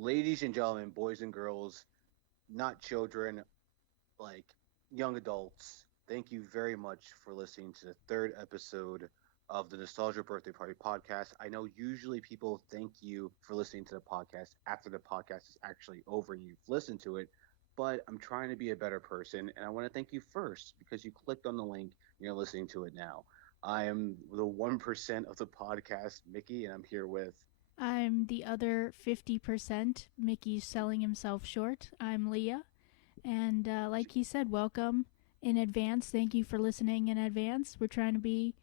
ladies and gentlemen, boys and girls, not children, like young adults, thank you very much for listening to the third episode of the Nostalgia Birthday Party podcast. I know usually people thank you for listening to the podcast after the podcast is actually over and you've listened to it, but I'm trying to be a better person and I want to thank you first because you clicked on the link and you're listening to it now. I am the 1% of the podcast, Mickey, and I'm here with. I'm the other 50%. Mickey's selling himself short. I'm Leah. And like he said, welcome in advance. Thank you for listening in advance. We're trying to be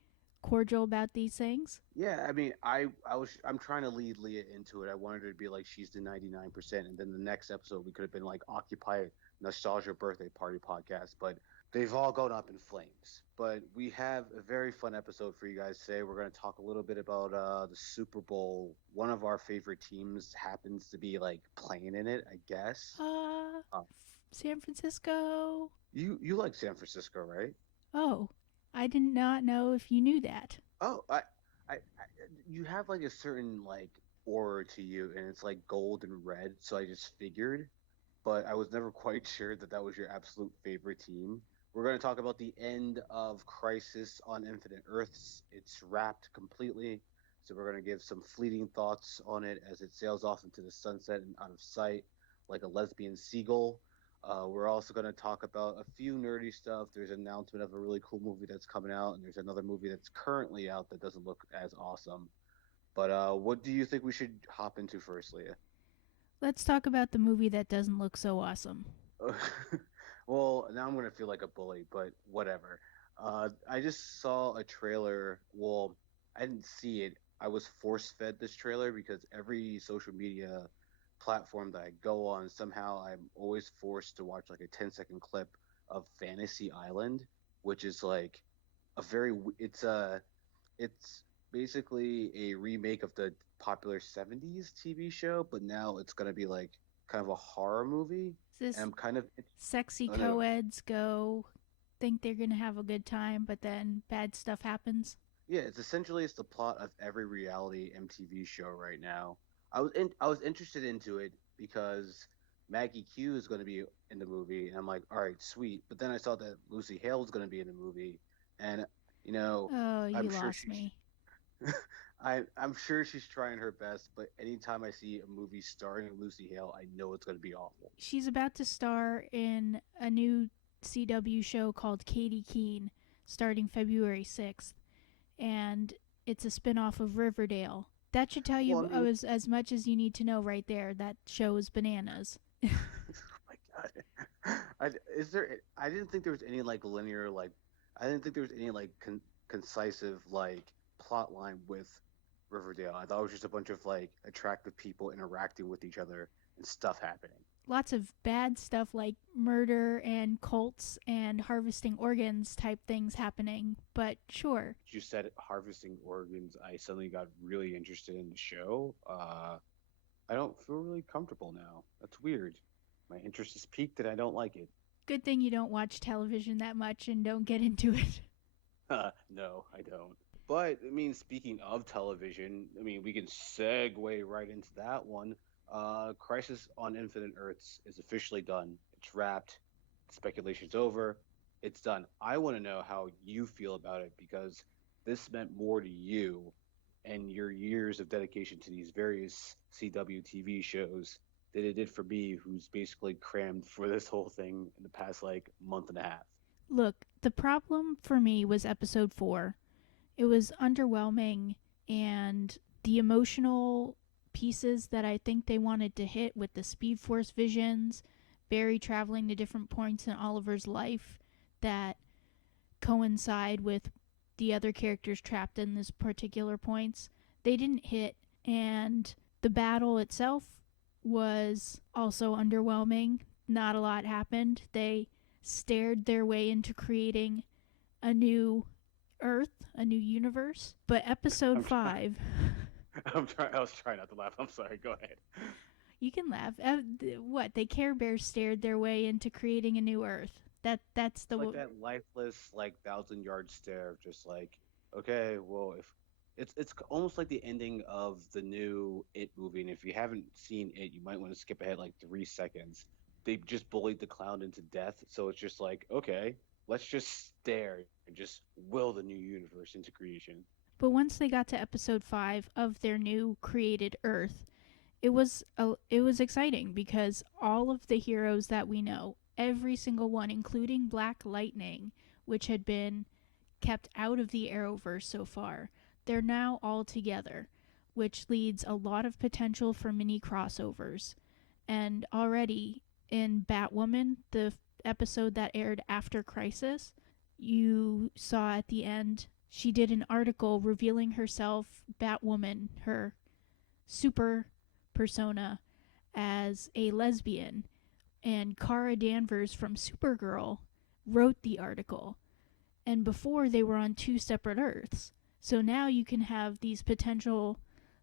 cordial about these things. Yeah, I mean, I'm trying to lead Leah into it. I wanted her to be like she's the 99%, and then the next episode we could have been like Occupy Nostalgia Birthday Party podcast, but they've all gone up in flames. But we have a very fun episode for you guys today. We're going to talk a little bit about the Super Bowl. One of our favorite teams happens to be like playing in it, I guess. Uh, San Francisco. you like San Francisco, right? Oh, I did not know if you knew that. Oh, you have like a certain like aura to you, and it's like gold and red. So I just figured, but I was never quite sure that that was your absolute favorite team. We're going to talk about the end of Crisis on Infinite Earths. It's wrapped completely, so we're going to give some fleeting thoughts on it as it sails off into the sunset and out of sight, like a lesbian seagull. We're also going to talk about a few nerdy stuff. There's an announcement of a really cool movie that's coming out, and there's another movie that's currently out that doesn't look as awesome. But what do you think we should hop into first, Leah? Let's talk about the movie that doesn't look so awesome. Well, now I'm going to feel like a bully, but whatever. I just saw a trailer. Well, I didn't see it. I was force fed this trailer because every social media platform that I go on, somehow I'm always forced to watch like a 10-second clip of Fantasy Island, which is like a very it's basically a remake of the popular 70s TV show, but now it's going to be like kind of a horror movie. Is And this I'm kind of sexy oh no. co-eds go think they're going to have a good time, but then bad stuff happens? Yeah, it's the plot of every reality MTV show right now. I was interested into it because Maggie Q is going to be in the movie, and I'm like, all right, sweet. But then I saw that Lucy Hale is going to be in the movie, and you know, Oh, I'm you sure lost she's me. I'm sure she's trying her best. But anytime I see a movie starring Lucy Hale, I know it's going to be awful. She's about to star in a new CW show called Katie Keene starting February 6th, and it's a spin-off of Riverdale. That should tell Well, you I mean, as much as you need to know right there. That show is bananas. oh my god, is there? I didn't think there was any like linear like. I didn't think there was any like concisive like plot line with Riverdale. I thought it was just a bunch of like attractive people interacting with each other and stuff happening. Lots of bad stuff like murder and cults and harvesting organs type things happening, but sure. You said harvesting organs. I suddenly got really interested in the show. I don't feel really comfortable now. That's weird. My interest is peaked and I don't like it. Good thing you don't watch television that much and don't get into it. No, I don't. But I mean, speaking of television, I mean, we can segue right into that one. Crisis on Infinite Earths is officially done. It's wrapped. Speculation's over. It's done. I want to know how you feel about it because this meant more to you and your years of dedication to these various CW TV shows than it did for me, who's basically crammed for this whole thing in the past like month and a half. Look, the problem for me was episode 4. It was underwhelming, and the emotional pieces that I think they wanted to hit with the Speed Force visions, Barry traveling to different points in Oliver's life that coincide with the other characters trapped in this particular points, they didn't hit. And the battle itself was also underwhelming. Not a lot happened. They stared their way into creating a new Earth, a new universe. But episode I'm trying. 5, I'm trying. I was trying not to laugh. I'm sorry. Go ahead. you can laugh. What? They Care Bears stared their way into creating a new Earth. That's the Like that lifeless, like 1,000 yard stare of just like, okay, well, if It's almost like the ending of the new It movie, and if you haven't seen it, you might want to skip ahead like 3 seconds. They just bullied the clown into death, so it's just like, okay, let's just stare and just will the new universe into creation. But once they got to episode 5 of their new created Earth, it was exciting because all of the heroes that we know, every single one, including Black Lightning, which had been kept out of the Arrowverse so far, they're now all together, which leads a lot of potential for mini crossovers. And already in Batwoman, the episode that aired after Crisis, you saw at the end she did an article revealing herself, Batwoman, her super persona, as a lesbian. And Kara Danvers from Supergirl wrote the article. And before they were on two separate Earths. So now you can have these potential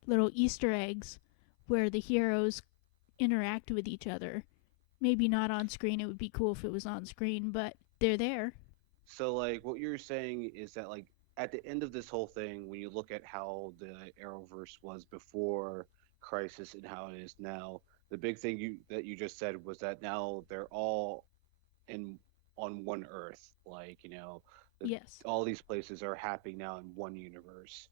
little Easter eggs where the heroes interact with each other. Maybe not on screen, it would be cool if it was on screen, but they're there. So like what you're saying is that like at the end of this whole thing, when you look at how the Arrowverse was before Crisis and how it is now, the big thing you just said was that now they're all in on one Earth. Like, the Yes. all these places are happening now in one universe.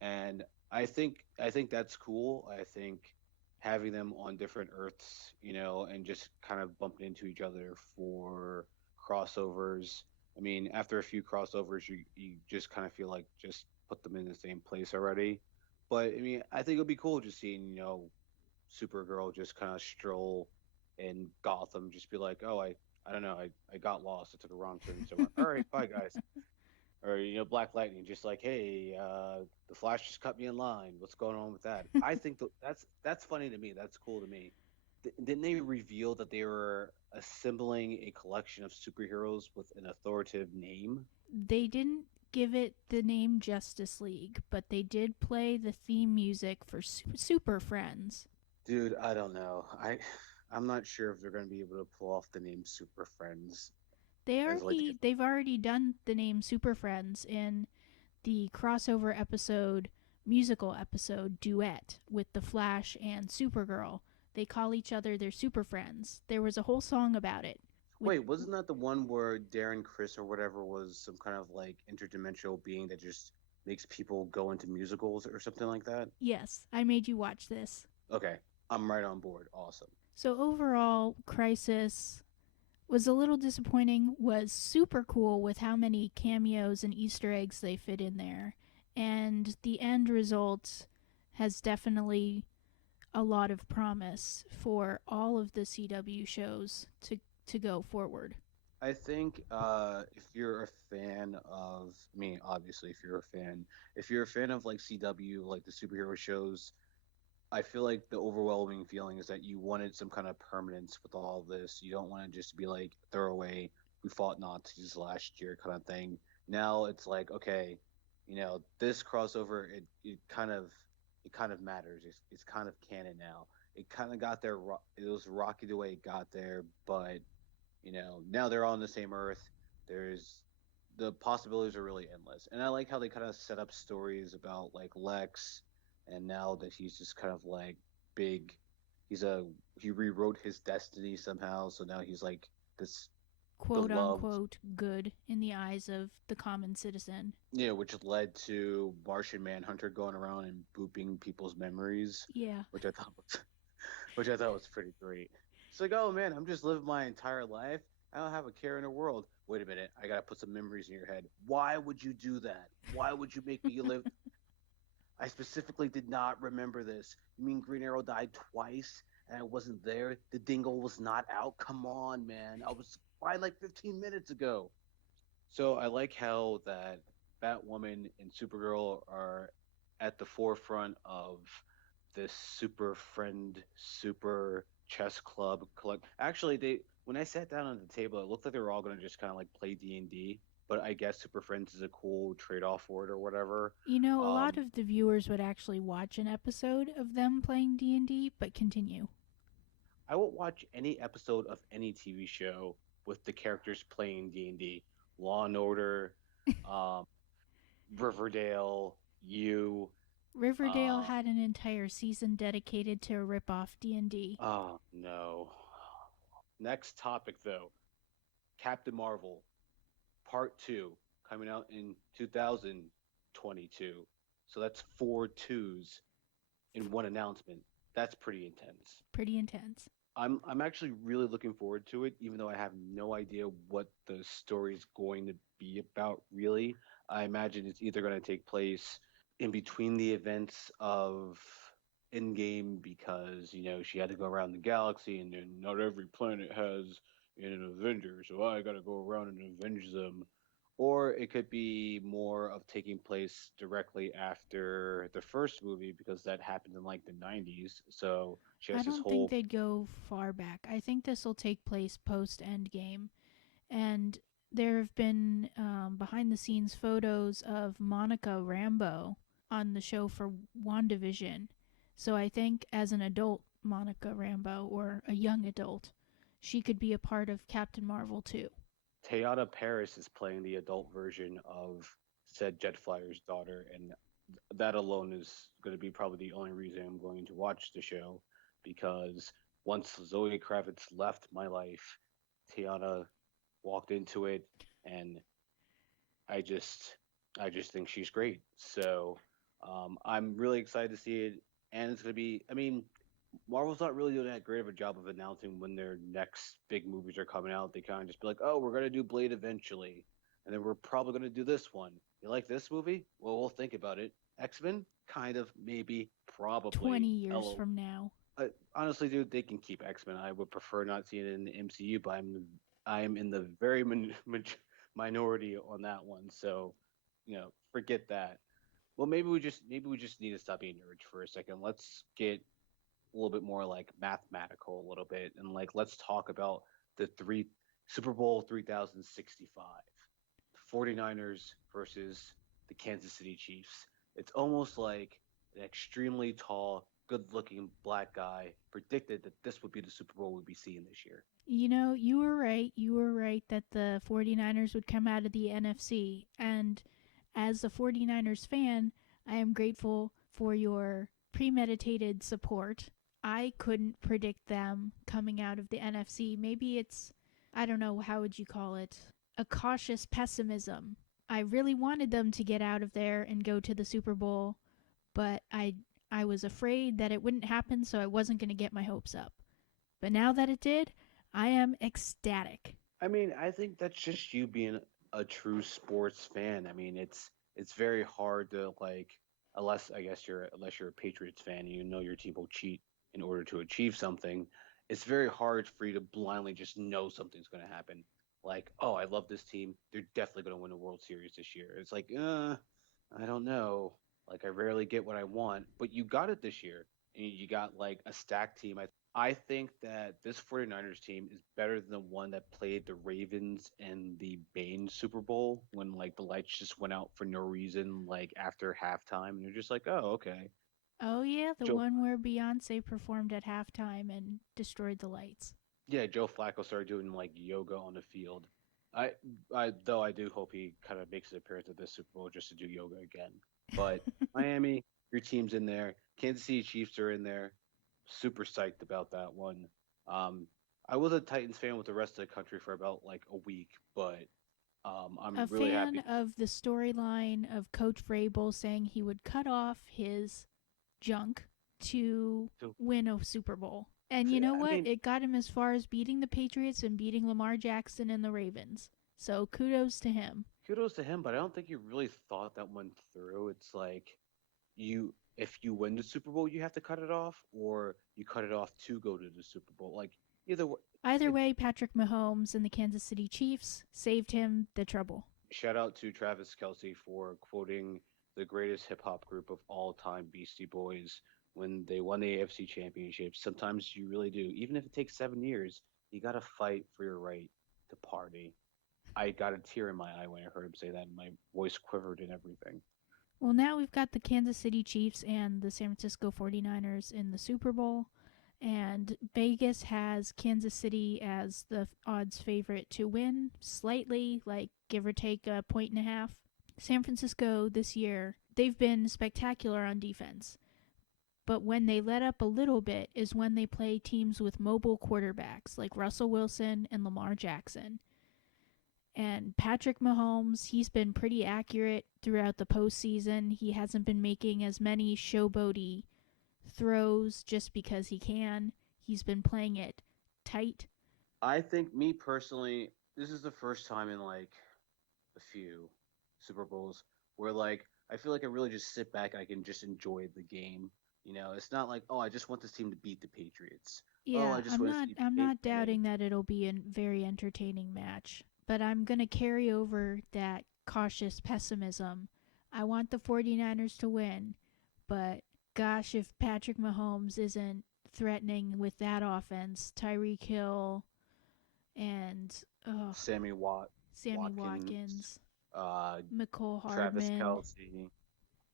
And I think that's cool. I think having them on different Earths, and just kind of bumping into each other for crossovers. I mean, after a few crossovers, you just kind of feel like just put them in the same place already. But I mean, I think it'll be cool just seeing, Supergirl just kind of stroll in Gotham, just be like, oh, I don't know, I got lost, I took a wrong turn somewhere. All right, bye guys. Or Black Lightning, just like, hey, the Flash just cut me in line. What's going on with that? I think that's funny to me. That's cool to me. Didn't they reveal that they were assembling a collection of superheroes with an authoritative name? They didn't give it the name Justice League, but they did play the theme music for Super Friends. Dude, I don't know. I'm not sure if they're going to be able to pull off the name Super Friends as like They've already done the name Super Friends in the crossover episode, musical episode Duet with The Flash and Supergirl. They call each other their super friends. There was a whole song about it. With Wait, wasn't that the one where Darren Chris or whatever was some kind of like interdimensional being that just makes people go into musicals or something like that? yes, I made you watch this. Okay, I'm right on board. Awesome. So overall, Crisis was a little disappointing, was super cool with how many cameos and Easter eggs they fit in there. And the end result has definitely a lot of promise for all of the CW shows to go forward. I think if you're a fan of, I mean, obviously, if you're a fan of like CW, like the superhero shows, I feel like the overwhelming feeling is that you wanted some kind of permanence with all of this. You don't want to just be like throwaway. We fought Nazis last year kind of thing. Now it's like, okay, this crossover, it kind of matters. It's kind of canon now. It kind of got there. It was rocky the way it got there, but now they're all on the same Earth. There's the possibilities are really endless, and I like how they kind of set up stories about like Lex, and now that he's just kind of like big. He rewrote his destiny somehow, so now he's like this Quote beloved, unquote good in the eyes of the common citizen. which led to Martian Manhunter going around and booping people's memories, Yeah. which I thought was which I thought was pretty great. It's like, oh man, I'm just living my entire life. I don't have a care in the world. Wait a minute, I gotta put some memories in your head. Why would you do that? Why would you make me live? I specifically did not remember this. You mean Green Arrow died twice and I wasn't there? The dingle was not out? Come on, man. I was fine like 15 minutes ago. So I like how that Batwoman and Supergirl are at the forefront of this super friend, super chess club collect. Actually, they when I sat down on the table, it looked like they were all going to just kind of like play D&D. But I guess Super Friends is a cool trade off for it or whatever. A lot Um, of the viewers would actually watch an episode of them playing D&D, but continue. I will watch any episode of any TV show with the characters playing D&D. Law and Order, um, Riverdale. you. Riverdale Uh, had an entire season dedicated to a rip-off D&D. oh no. Next topic though, Captain Marvel Part 2 coming out in 2022. So that's four twos in one announcement. That's pretty intense. Pretty intense. I'm actually really looking forward to it, even though I have no idea what the story is going to be about. Really, I imagine it's either going to take place in between the events of Endgame because she had to go around the galaxy, and then not every planet has an Avenger, so I got to go around and avenge them. Or it could be more of taking place directly after the first movie because that happened in like the 90s. So she I has this don't think whole they'd go far back. I think this will take place post Endgame. And there have been behind the scenes photos of Monica Rambeau on the show for WandaVision. So I think as an adult Monica Rambeau or a young adult, she could be a part of Captain Marvel too. Teyana Paris is playing the adult version of said Jetflyer's daughter, and that alone is going to be probably the only reason I'm going to watch the show because once Zoe Kravitz left my life, Tiana walked into it, and I just I just think she's great. So I'm really excited to see it, and it's going to be. I mean, Marvel's not really doing that great of a job of announcing when their next big movies are coming out. They kind of just be like, "Oh, we're gonna do Blade eventually, and then we're probably gonna do this one. You like this movie? Well, we'll think about it. X-Men, kind of, maybe, 20 probably. years Hello, from now. honestly, dude, they can keep X-Men. I would prefer not seeing it in the MCU, but I'm in the very minority on that one. So, forget that. Well, maybe we just need to stop being nerds for a second. Let's get a little bit more like mathematical a little bit and like let's talk about the three Super Bowl 3065, the 49ers versus the Kansas City Chiefs. It's almost like an extremely tall, good-looking black guy predicted that this would be the Super Bowl we'd be seeing this year. You know, you were right. You were right that the 49ers would come out of the NFC. And as a 49ers fan, I am grateful for your premeditated support. I couldn't predict them coming out of the NFC. Maybe it's, I don't know, how would you call it? A cautious pessimism. I really wanted them to get out of there and go to the Super Bowl, but I was afraid that it wouldn't happen, so I wasn't going to get my hopes up. But now that it did, I am ecstatic. I mean, I think that's just you being a true sports fan. I mean, it's very hard to like unless I guess you're a Patriots fan and you know your team will cheat in order to achieve something. It's very hard for you to blindly just know something's going to happen. Like, oh, I love this team. They're definitely going to win a World Series this year. It's like, I don't know. Like, I rarely get what I want, but you got it this year, and you got like a stacked team. I think that this 49ers team is better than the one that played the Ravens in the Bane Super Bowl when like the lights just went out for no reason like after halftime and you're just like, "Oh, okay." Oh, yeah, the Joe one where Beyonce performed at halftime and destroyed the lights. Yeah, Joe Flacco started doing like yoga on the field. I I though I do hope he kind of makes an appearance at this Super Bowl just to do yoga again. But Miami, your team's in there. Kansas City Chiefs are in there. Super psyched about that one. Um, I was a Titans fan with the rest of the country for about like a week, but I'm A really fan happy. of the storyline of Coach Vrabel saying he would cut off his junk to To, win a Super Bowl. And you know I what? mean, It got him as far as beating the Patriots and beating Lamar Jackson and the Ravens. So kudos to him. kudos to him, but I don't think he really thought that one through. It's like if you win the Super Bowl, you have to cut it off, or you cut it off to go to the Super Bowl. Like either way, Either it, way, Patrick Mahomes and the Kansas City Chiefs saved him the trouble. shout out to Travis Kelsey for quoting the greatest hip hop group of all time, Beastie Boys, when they won the AFC Championship. Sometimes you really do, even if it takes 7 years, you got to fight for your right to party. I got a tear in my eye when I heard him say that, and my voice quivered and everything. Well, now we've got the Kansas City Chiefs and the San Francisco 49ers in the Super Bowl. And Vegas has Kansas City as the odds favorite to win, slightly, like give or take a point and a half. San Francisco this year, they've been spectacular on defense. But when they let up a little bit is when they play teams with mobile quarterbacks like Russell Wilson and Lamar Jackson. And Patrick Mahomes, he's been pretty accurate throughout the postseason. He hasn't been making as many showboaty throws just because he can. He's been playing it tight. I think me personally, this is the first time in like a few Super Bowls where like I feel like I really just sit back and I can just enjoy the game. You know, it's not like, oh, I just want this team to beat the Patriots. Oh, I Yeah, just I'm want to not see I'm Peyton not Manning. doubting that it'll be a very entertaining match, but I'm going to carry over that cautious pessimism. I want the 49ers to win, but gosh, if Patrick Mahomes isn't threatening with that offense, Tyreek Hill and Sammy Sammy Watkins, Watkins, uh, McCole Travis Hardman. Kelsey.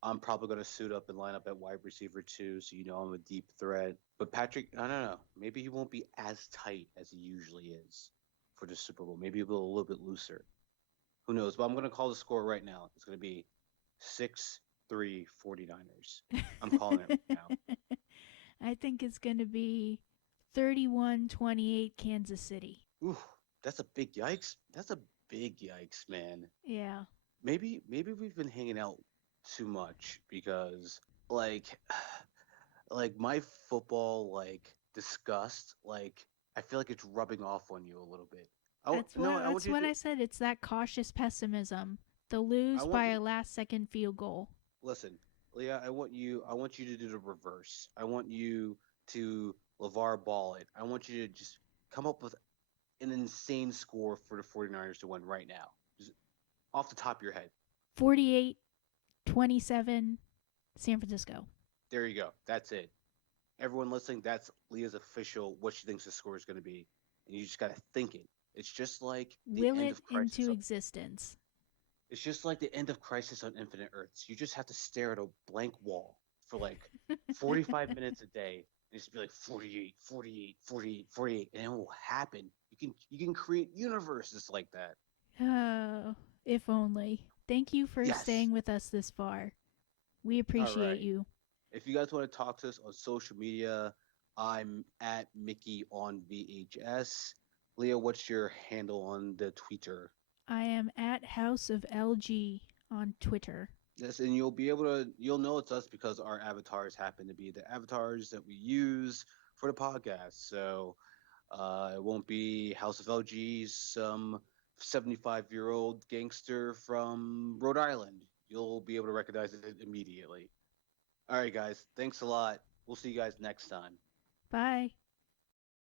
I'm probably going to suit up and line up at wide receiver too, so you know I'm a deep threat. But Patrick, I don't know. Maybe he won't be as tight as he usually is for the Super Bowl. Maybe he'll be a little bit looser. Who knows? But I'm going to call the score right now. It's going to be 6-3 49ers. I'm calling it right now. I think it's going to be 31-28 Kansas City. Ooh, that's a big yikes. That's a big yikes, man. Yeah. Maybe we've been hanging out too much because like like my football like disgust like I feel like it's rubbing off on you a little bit. No, I want That's you what to I said. It's that cautious pessimism. They'll I lose want by you a last second field goal. listen, Leah, I want you to do the reverse. I want you to LeVar Ball it. I want you to just come up with an insane score for the 49ers to win right now. Just off the top of your head. 48-27 San Francisco. There you go. That's it. Everyone listening, that's Leah's official what she thinks the score is going to be. And you just got to think it. It's just like the Will end it of into Crisis on existence. It's just like the end of Crisis on Infinite Earths. You just have to stare at a blank wall for like 45 minutes a day and just be like 48, 48, 48, 48, and it will happen. You can create universes like that. Oh, if only. Thank you for Yes. staying with us this far. We All appreciate right. you. If you guys want to talk to us on social media, I'm at Mickey on VHS. Leah, what's your handle on the Twitter? I am at House of LG on Twitter. Yes, and you'll know it's us because our avatars happen to be the avatars that we use for the podcast. So it won't be House of LG, some 75-year-old gangster from Rhode Island. You'll be able to recognize it immediately. All right, guys. Thanks a lot. We'll see you guys next time. Bye.